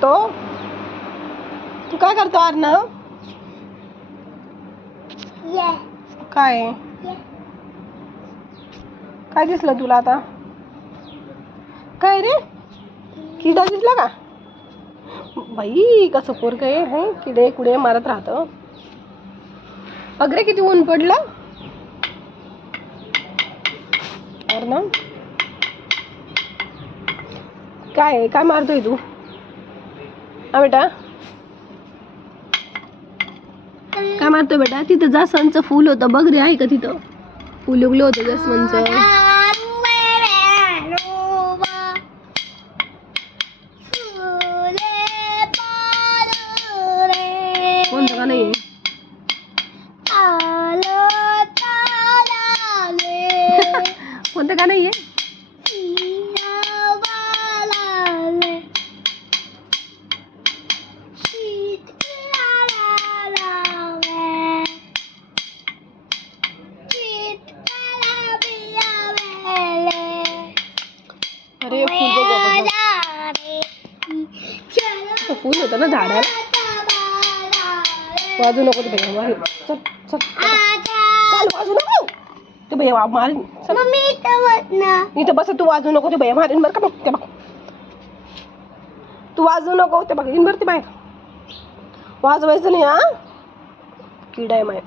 असतो. तू काय करतो अर्णव? काय काय दिसलं तुला आता? काय रे, किडा दिसला का? बाई कसं पोरगं आहे, किडे कुडे मारत राहतं. अगरे किती ऊन पडलं अर्णव. काय काय मारतोय तू? हा बेटा, काय मारतोय बेटा? तिथं जास्वंदचं फुल होतं बघ रे, आहे का तिथं? फुल उगलं होतं जास्वंदचं. कोणतं का नाही? कोणतं का नाहीये? अरे फुल होतं ना झाडाला. वाजू नको ते भैया. चल चल चल, वाजू नको ते भैया मारीन. इथं बस, तू वाजू नको ते भैया मारीन बरं का. बघ ते बघ, तू वाजू नको ते बघ. इन बरं ते बाहेर, वाजवायचं नाही. हा किडा आहे माय.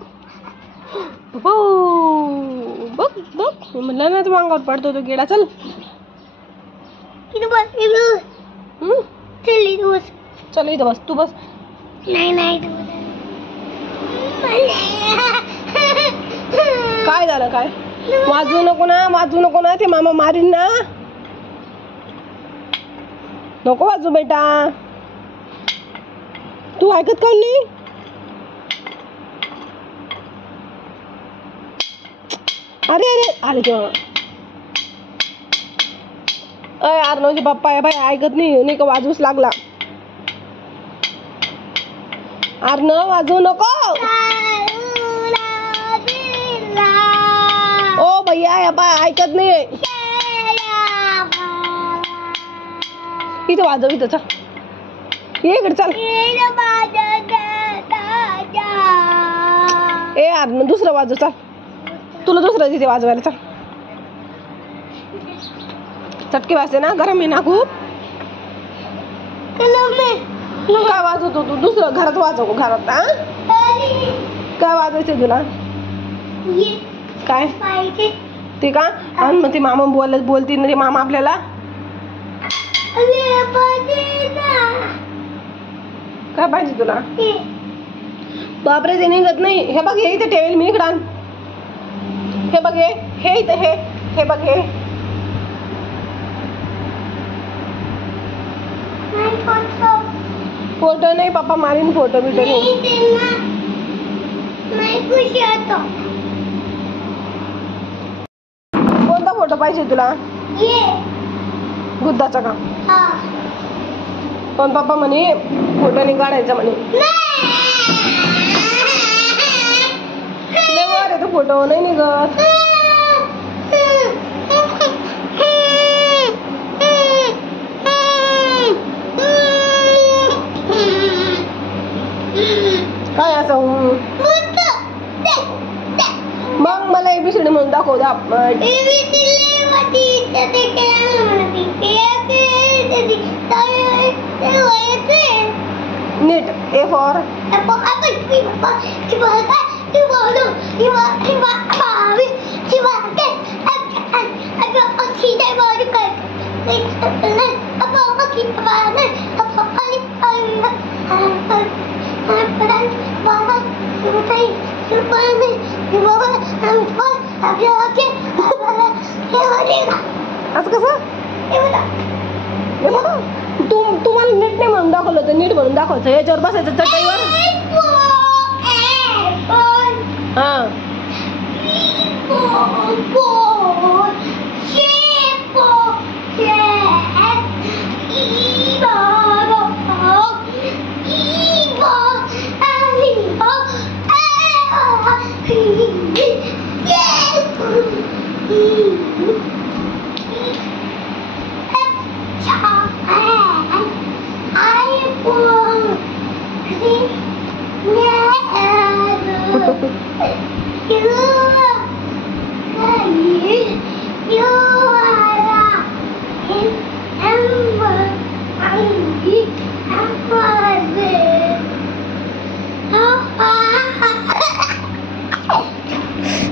बघ बघ, म्हणलं ना तू अंगावर पडतो तो किडा. चल चल इथं बस, तू बस. नाही काय झालं? काय वाजवू नको ना, वाजवू नको ना, ते मामा मारीन ना. नको वाजू बेटा. तू ऐकत का नाही? अरे अरे आले तेव्हा. अय अर्णवचे पप्पा आहे बाई, ऐकत नाही का? वाजूच लागला. अर्णव वाजवू नको. ओ भैया बाय, ऐकत नाही. इथं वाजव, इथं चल. ये इकडे चल. ए अर्णव दुसरं वाजव चल. तुला दुसरं तिथे वाजवायला चल. चटके वाजते ना, गरम आहे ना खूप. काय वाजवतो तू? दुसरं घरात वाजव, घरात. हा काय वाजवायचं तुला? काय ते का? आणि मग ते मामा बोलतील ना ते मामा आपल्याला. काय पाहिजे तुला? बापरे, ते निघत नाही. हे बघ, हे इथे ठेवेल मी. इकडं हे बघ, हे इथे, हे बघ. हे फोटो नाही पप्पा मारीन. फोटो बिटो नाही. कोणता फोटो पाहिजे तुला? बुद्धाचा का? पण पप्पा म्हणे फोटो नाही काढायचा म्हणे. अरे तो फोटो नाही निघत. काय असं? मग मला एबीसीडी म्हणून दाखव द्या. नीट. ए फॉर असं कसं? तुम्हाला नीट नाही म्हणून दाखवलं तर नीट म्हणून दाखवायचं. याच्यावर बसायचं चटईवर. हा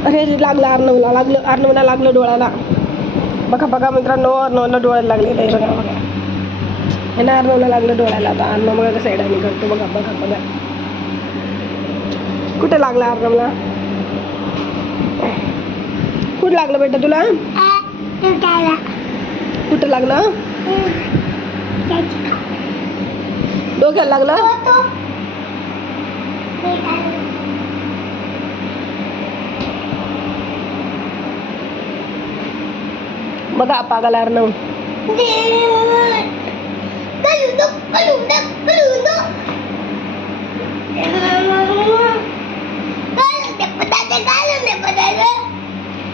अरे लागलं अर्णवला लागलं डोळ्याला. बघा बघा मित्रांनो, अर्णवला डोळ्याला लागलेलं आहे. बघा बघा हे ना, अर्णवला लागलं डोळ्याला. आता अर्णव बघा कसं एडाने करतो. बघा बघा बघा कुठे लागलं अर्णवला? कुठं लागलं बेटा तुला? कुठं लागलं? डोक्याला लागलं? बघा पागल अर्णव.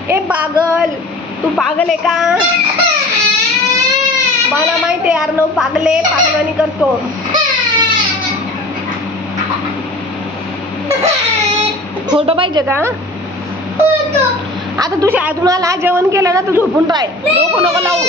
ए पागल, तू पागल आहे का? मला माहिती आहे अर्णव पागले, पागलवाणी करतो. फोटो पाहिजे का? आता तू शाळेतून आला, जेवण केलं ना, तू झोपून राह. नको नको लावू.